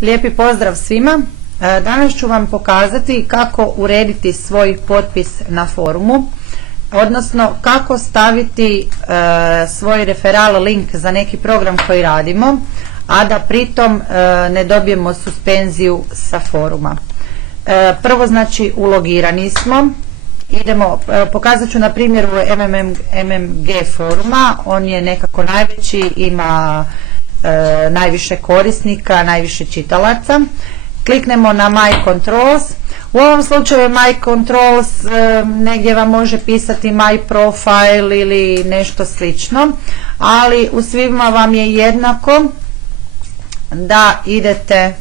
Lijepi pozdrav svima. Danas ću vam pokazati kako urediti svoj potpis na forumu, odnosno kako staviti svoj referral link za neki program koji radimo, a da pritom ne dobijemo suspenziju sa foruma. Prvo, znači, ulogirani smo. Pokazat ću na primjeru MMG foruma. On je nekako najveći, ima najviše korisnika, najviše čitalaca. Kliknemo na My Controls. U ovom slučaju My Controls negdje vam može pisati My Profile ili nešto slično, ali u svima vam je jednako da idete,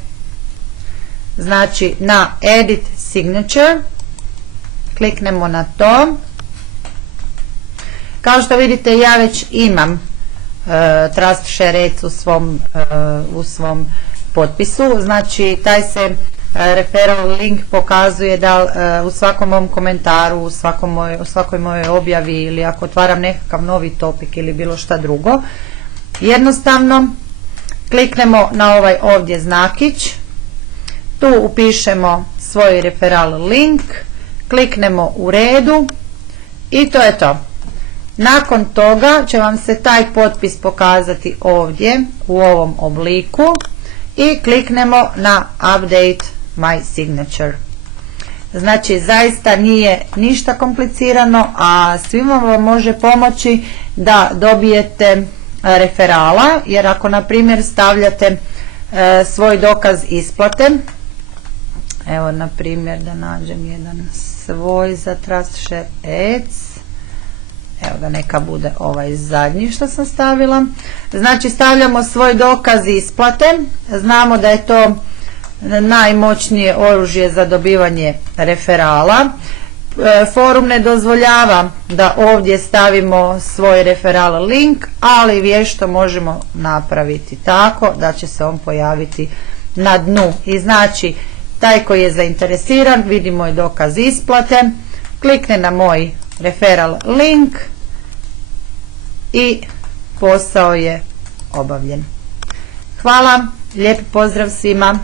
znači, na Edit Signature. Kliknemo na to. Kao što vidite, ja već imam Trust Share Ads u svom potpisu. Znači, taj se referral link pokazuje da u svakom mom komentaru, u svakoj mojoj objavi, ili ako otvaram nekakav novi topik ili bilo šta drugo. Jednostavno kliknemo na ovaj ovdje znakić, tu upišemo svoj referral link, kliknemo u redu i to je to. Nakon toga će vam se taj potpis pokazati ovdje u ovom obliku i kliknemo na Update My Signature. Znači, zaista nije ništa komplicirano, a svima vam može pomoći da dobijete referala, jer ako na primjer stavljate svoj dokaz isplate, evo na primjer da nađem jedan svoj za Trust Share Ads, evo ga, neka bude ovaj zadnji što sam stavila. Znači, stavljamo svoj dokaz isplate, znamo da je to najmoćnije oružje za dobivanje referala. Forum ne dozvoljava da ovdje stavimo svoj referral link, ali vješto možemo napraviti tako da će se on pojaviti na dnu. I znači, taj koji je zainteresiran vidi moj dokaz isplate, klikne na moj referral link i posao je obavljen. Hvala, lijep pozdrav svima.